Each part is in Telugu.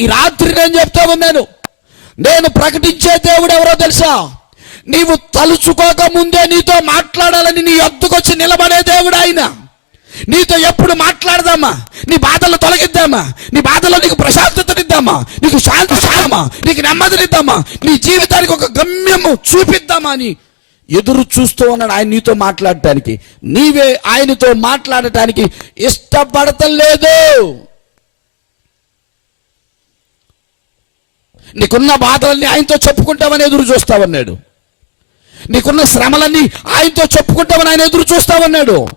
ఈ రాత్రి నేను చెప్తా ఉన్నాను. నేను ప్రకటించే దేవుడు ఎవరో తెలుసా? నీవు తలుచుకోక ముందే నీతో మాట్లాడాలని నీ వద్దకొచ్చి నిలబడే దేవుడు ఆయన. నీతో ఎప్పుడు మాట్లాడదామా? నీ బాధలు తొలగిద్దామా? నీ బాధలో నీకు ప్రశాంతతనిద్దామా? నీకు శాంతి శామా నీకు నెమ్మదినిద్దామా? నీ జీవితానికి ఒక గమ్యము చూపిద్దామా అని ఎదురు చూస్తూ ఉన్నాడు ఆయన నీతో మాట్లాడటానికి. నీవే ఆయనతో మాట్లాడటానికి ఇష్టపడతలేదు. నీకున్న బాధలన్నీ ఆయనతో చెప్పుకుంటామని ఎదురు చూస్తావన్నాడు. నీకున్న శ్రమలన్నీ ఆయనతో చెప్పుకుంటామని ఆయన ఎదురు చూస్తావన్నాడు.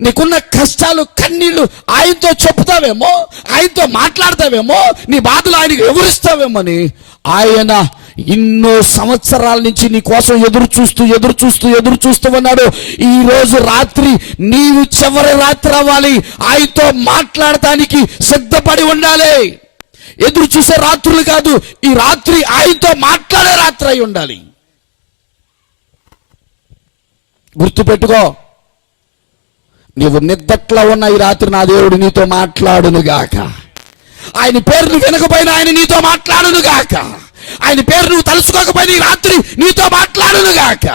నీకున్న కష్టాలు కన్నీళ్ళు ఆయనతో చెప్తావేమో ఆయనతో మాట్లాడతావేమో నీ బాధలు ఆయనకు వివరిస్తావేమని ఆయన ఎన్నో సంవత్సరాల నుంచి నీ కోసం ఎదురు చూస్తూ ఎదురు చూస్తూ ఎదురు చూస్తూ ఉన్నాడు. ఈ రోజు రాత్రి నీవు చివరి రాత్రి అవ్వాలి. ఆయనతో మాట్లాడటానికి సిద్ధపడి ఉండాలి. ఎదురు చూసే రాత్రులు కాదు ఈ రాత్రి ఆయనతో మాట్లాడే రాత్రి అయి ఉండాలి. గుర్తుపెట్టుకో నీవు నిద్దట్లో ఉన్న ఈ రాత్రి నా దేవుడు నీతో మాట్లాడునుగాక ఆయన పేరు నువ్వు వినకపోయినా ఆయన నీతో మాట్లాడునుగాక ఆయన పేరు నువ్వు తలుసుకోకపోయినా ఈ రాత్రి నీతో మాట్లాడునుగాక